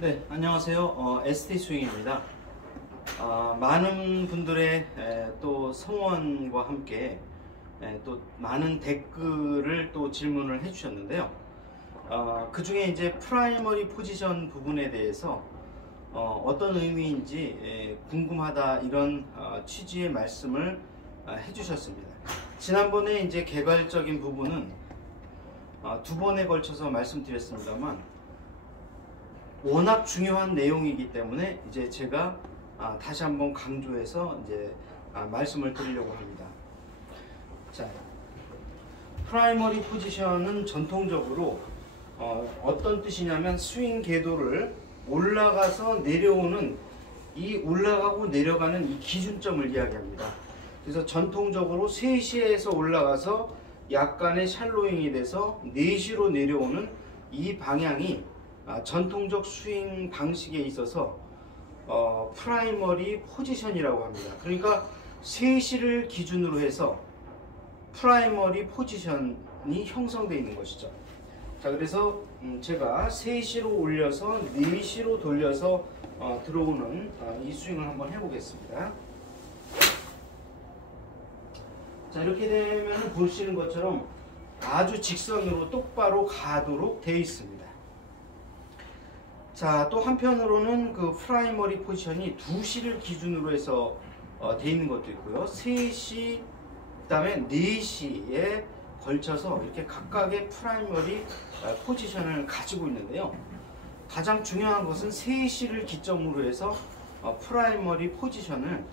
네, 안녕하세요. ST 스윙입니다. 많은 분들의 또 성원과 함께 또 많은 댓글을 또 질문을 해주셨는데요. 그 중에 이제 프라이머리 포지션 부분에 대해서 어떤 의미인지 궁금하다 이런 취지의 말씀을 해주셨습니다. 지난번에 이제 개괄적인 부분은 두 번에 걸쳐서 말씀드렸습니다만 워낙 중요한 내용이기 때문에 이제 제가 다시 한번 강조해서 이제 말씀을 드리려고 합니다. 자, 프라이머리 포지션은 전통적으로 어떤 뜻이냐면 스윙 궤도를 올라가서 내려오는 이 올라가고 내려가는 이 기준점을 이야기합니다. 그래서 전통적으로 3시에서 올라가서 약간의 샬로잉이 돼서 4시로 내려오는 이 방향이 전통적 스윙 방식에 있어서 프라이머리 포지션이라고 합니다. 그러니까 3시를 기준으로 해서 프라이머리 포지션이 형성되어 있는 것이죠. 자, 그래서 제가 3시로 올려서 4시로 돌려서 들어오는 이 스윙을 한번 해보겠습니다. 자, 이렇게 되면 보시는 것처럼 아주 직선으로 똑바로 가도록 되어 있습니다. 자, 또 한편으로는 그 프라이머리 포지션이 2시를 기준으로 해서 되어 있는 것도 있고요. 3시, 그 다음에 4시에 걸쳐서 이렇게 각각의 프라이머리 포지션을 가지고 있는데요. 가장 중요한 것은 3시를 기점으로 해서 프라이머리 포지션을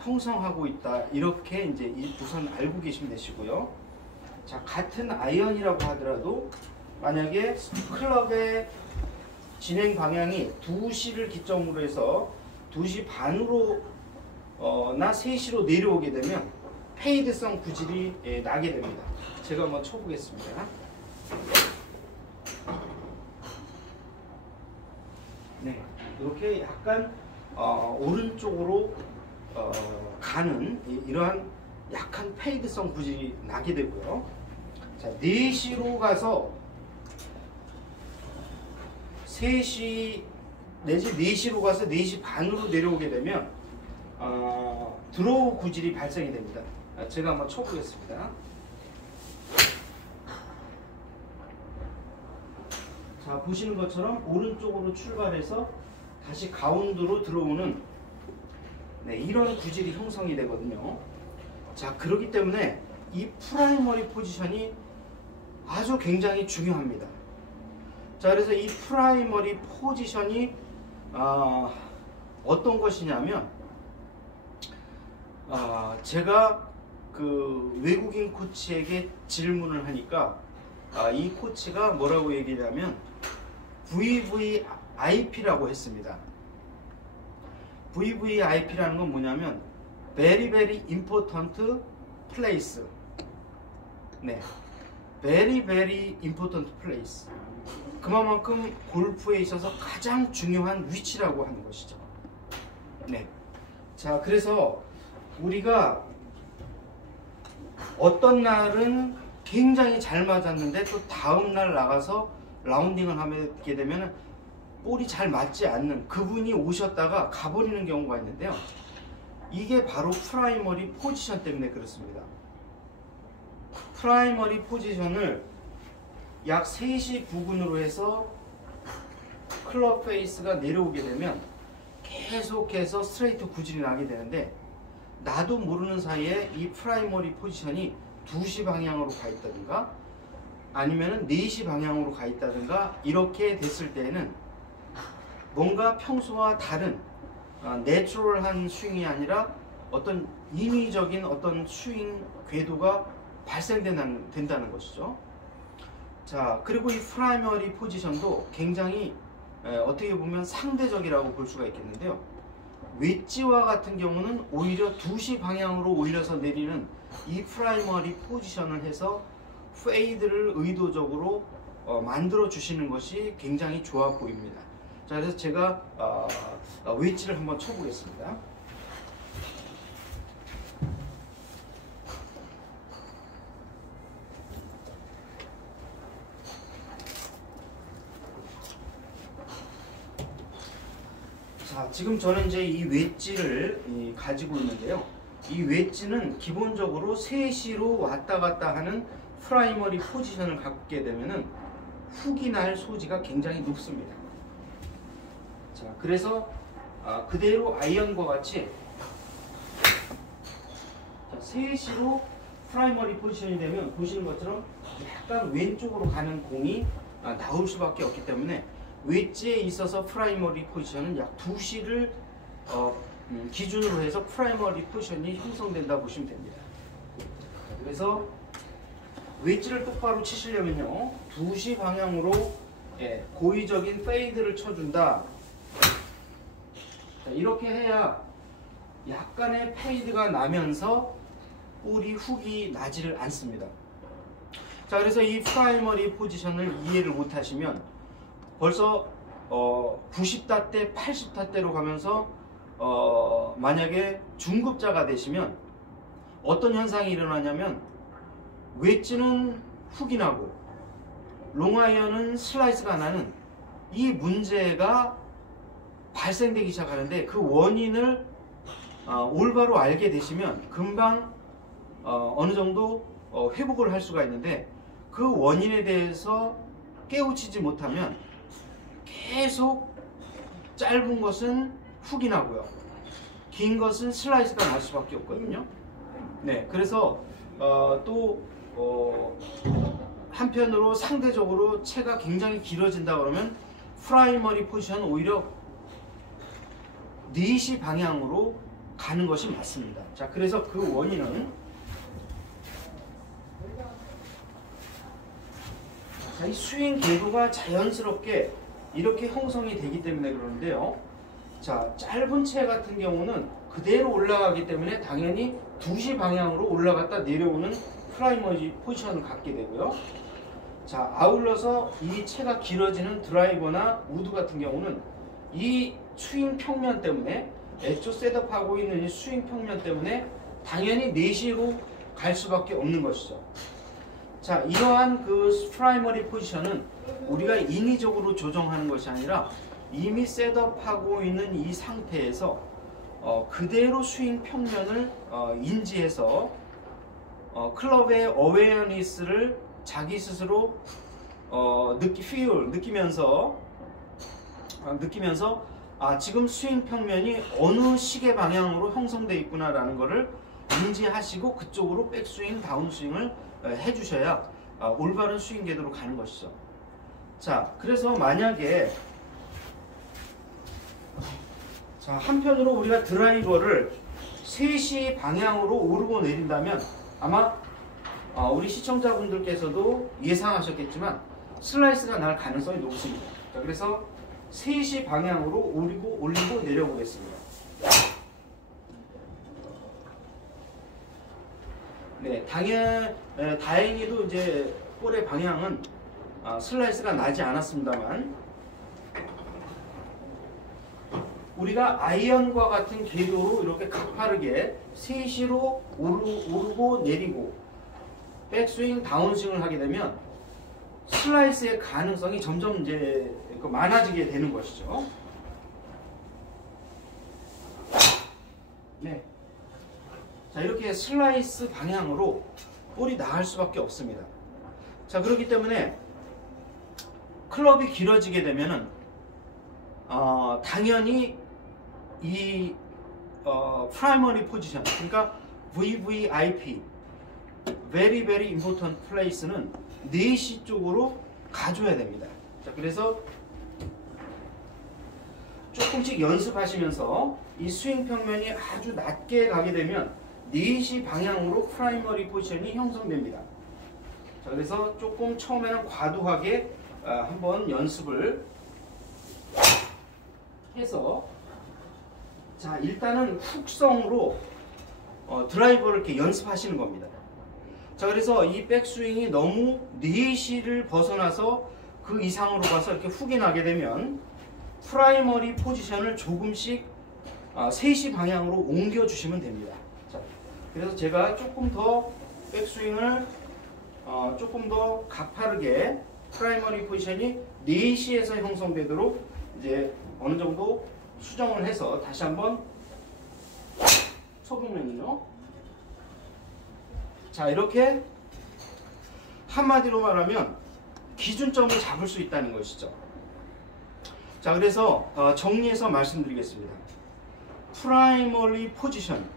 형성하고 있다. 이렇게 이제 우선 알고 계시면 되시고요. 자, 같은 아이언이라고 하더라도 만약에 클럽의 진행 방향이 2시를 기점으로 해서 2시 반으로 나 3시로 내려오게 되면 페이드성 구질이 나게 됩니다. 제가 한번 쳐보겠습니다. 네, 이렇게 약간 오른쪽으로 가는 이러한 약한 페이드성 구질이 나게 되고요. 자, 4시로 가서 3시 내지 4시로 가서 4시 반으로 내려오게 되면 드로우 구질이 발생이 됩니다. 제가 한번 쳐보겠습니다. 자, 보시는 것처럼 오른쪽으로 출발해서 다시 가운데로 들어오는 이런 구질이 형성이 되거든요. 자, 그렇기 때문에 이 프라이머리 포지션이 아주 굉장히 중요합니다. 자, 그래서 이 프라이머리 포지션이 어떤 것이냐면 제가 그 외국인 코치에게 질문을 하니까 이 코치가 뭐라고 얘기하냐면 VVIP라고 했습니다. VVIP라는 건 뭐냐면 Very Very Important Place. 네, Very Very Important Place. 그만큼 골프에 있어서 가장 중요한 위치라고 하는 것이죠. 네. 자, 그래서 우리가 어떤 날은 굉장히 잘 맞았는데 또 다음 날 나가서 라운딩을 하게 되면 볼이 잘 맞지 않는 그분이 오셨다가 가버리는 경우가 있는데요. 이게 바로 프라이머리 포지션 때문에 그렇습니다. 프라이머리 포지션을 약 3시 부근으로 해서 클럽 페이스가 내려오게 되면 계속해서 스트레이트 구질이 나게 되는데 나도 모르는 사이에 이 프라이머리 포지션이 2시 방향으로 가 있다든가 아니면 4시 방향으로 가 있다든가 이렇게 됐을 때에는 뭔가 평소와 다른 내추럴한 스윙이 아니라 어떤 인위적인 어떤 스윙 궤도가 발생된다는 것이죠. 자, 그리고 이 프라이머리 포지션도 굉장히 어떻게 보면 상대적이라고 볼 수가 있겠는데요. 웨지와 같은 경우는 오히려 2시 방향으로 올려서 내리는 이 프라이머리 포지션을 해서 페이드를 의도적으로 만들어 주시는 것이 굉장히 좋아 보입니다. 자, 그래서 제가 웨지를 한번 쳐보겠습니다. 자, 지금 저는 이제 이 웨지를 가지고 있는데요. 이 웨지는 기본적으로 3시로 왔다 갔다 하는 프라이머리 포지션을 갖게 되면은 훅이 날 소지가 굉장히 높습니다. 자, 그래서 그대로 아이언과 같이 3시로 프라이머리 포지션이 되면 보시는 것처럼 약간 왼쪽으로 가는 공이 나올 수밖에 없기 때문에 웨지에 있어서 프라이머리 포지션은 약 2시를 기준으로 해서 프라이머리 포지션이 형성된다 보시면 됩니다. 그래서 웨지를 똑바로 치시려면요 2시 방향으로 고의적인 페이드를 쳐준다. 자, 이렇게 해야 약간의 페이드가 나면서 볼이 훅이 나지를 않습니다. 자, 그래서 이 프라이머리 포지션을 이해를 못하시면 벌써 90타대, 80타대로 가면서 만약에 중급자가 되시면 어떤 현상이 일어나냐면 웨지는 훅이 나고 롱아이언은 슬라이스가 나는 이 문제가 발생되기 시작하는데 그 원인을 올바로 알게 되시면 금방 어느 정도 회복을 할 수가 있는데 그 원인에 대해서 깨우치지 못하면 계속 짧은 것은 훅이 나고요. 긴 것은 슬라이스가 날 수밖에 없거든요. 네, 그래서 또 한편으로 상대적으로 채가 굉장히 길어진다 그러면 프라이머리 포지션 오히려 4시 방향으로 가는 것이 맞습니다. 자, 그래서 그 원인은 이 스윙 궤도가 자연스럽게 이렇게 형성이 되기 때문에 그러는데요. 자, 짧은 채 같은 경우는 그대로 올라가기 때문에 당연히 2시 방향으로 올라갔다 내려오는 프라이머리 포지션을 갖게 되고요. 자, 아울러서 이 채가 길어지는 드라이버나 우드 같은 경우는 이 스윙 평면 때문에 애초 셋업하고 있는 이 스윙 평면 때문에 당연히 4시로 갈 수밖에 없는 것이죠. 자, 이러한 그 프라이머리 포지션은 우리가 인위적으로 조정하는 것이 아니라 이미 셋업하고 있는 이 상태에서 그대로 스윙 평면을 인지해서 클럽의 어웨어니스를 자기 스스로 느끼면서 지금 스윙 평면이 어느 시계 방향으로 형성되어 있구나라는 것을 인지하시고 그쪽으로 백스윙, 다운스윙을 해주셔야 올바른 스윙 궤도로 가는 것이죠. 자, 그래서 만약에 한편으로 우리가 드라이버를 3시 방향으로 오르고 내린다면 아마 우리 시청자분들께서도 예상하셨겠지만 슬라이스가 날 가능성이 높습니다. 자, 그래서 3시 방향으로 올리고 내려보겠습니다. 네, 다행히도 이제 볼의 방향은 슬라이스가 나지 않았습니다만 우리가 아이언과 같은 궤도로 이렇게 가파르게 3시로 오르고 내리고 백스윙, 다운스윙을 하게 되면 슬라이스의 가능성이 점점 이제 많아지게 되는 것이죠. 네. 자, 이렇게 슬라이스 방향으로 볼이 나갈 수밖에 없습니다. 자, 그렇기 때문에 클럽이 길어지게 되면은 당연히 이 프라이머리 포지션, 그러니까 VVIP, Very Very Important Place는 4시 쪽으로 가줘야 됩니다. 자, 그래서 조금씩 연습하시면서 이 스윙 평면이 아주 낮게 가게 되면 4시 방향으로 프라이머리 포지션이 형성됩니다. 자, 그래서 조금 처음에는 과도하게 한번 연습을 해서 자, 일단은 훅성으로 드라이버를 이렇게 연습하시는 겁니다. 자, 그래서 이 백스윙이 너무 4시를 벗어나서 그 이상으로 가서 이렇게 훅이 나게 되면 프라이머리 포지션을 조금씩 3시 방향으로 옮겨 주시면 됩니다. 자, 그래서 제가 조금 더 백스윙을 조금 더 가파르게 프라이머리 포지션이 4시에서 형성되도록 이제 어느 정도 수정을 해서 다시 한번 소금면이요. 자, 이렇게 한마디로 말하면 기준점을 잡을 수 있다는 것이죠. 자, 그래서 정리해서 말씀드리겠습니다. 프라이머리 포지션,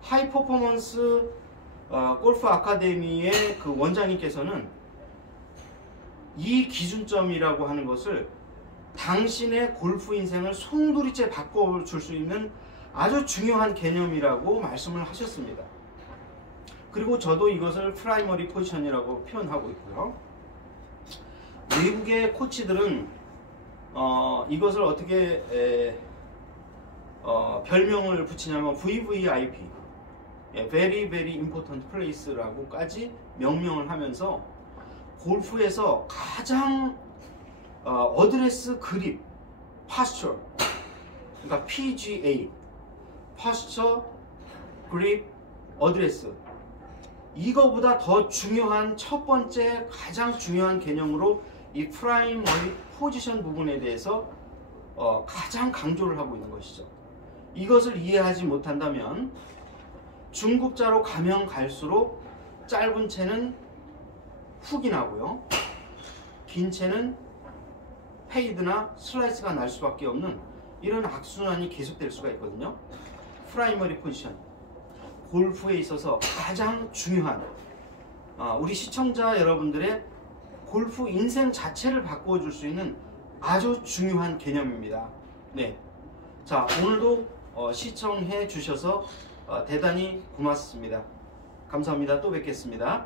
하이 퍼포먼스 골프 아카데미의 그 원장님께서는 이 기준점이라고 하는 것을 당신의 골프 인생을 송두리째 바꿔줄 수 있는 아주 중요한 개념이라고 말씀을 하셨습니다. 그리고 저도 이것을 프라이머리 포지션이라고 표현하고 있고요. 외국의 코치들은 이것을 어떻게 별명을 붙이냐면 VVIP, Very Very Important Place라고까지 명명을 하면서 골프에서 가장 어드레스 그립, 파스처, 그러니까 PGA, 파스처, 그립, 어드레스, 이거보다 더 중요한 첫 번째 가장 중요한 개념으로 이 프라이머리 포지션 부분에 대해서 가장 강조를 하고 있는 것이죠. 이것을 이해하지 못한다면 중국자로 가면 갈수록 짧은 채는 훅이 나고요, 긴 채는 페이드나 슬라이스가 날 수밖에 없는 이런 악순환이 계속될 수가 있거든요. 프라이머리 포지션, 골프에 있어서 가장 중요한, 우리 시청자 여러분들의 골프 인생 자체를 바꾸어 줄 수 있는 아주 중요한 개념입니다. 네. 자, 오늘도 시청해 주셔서 대단히 고맙습니다. 감사합니다. 또 뵙겠습니다.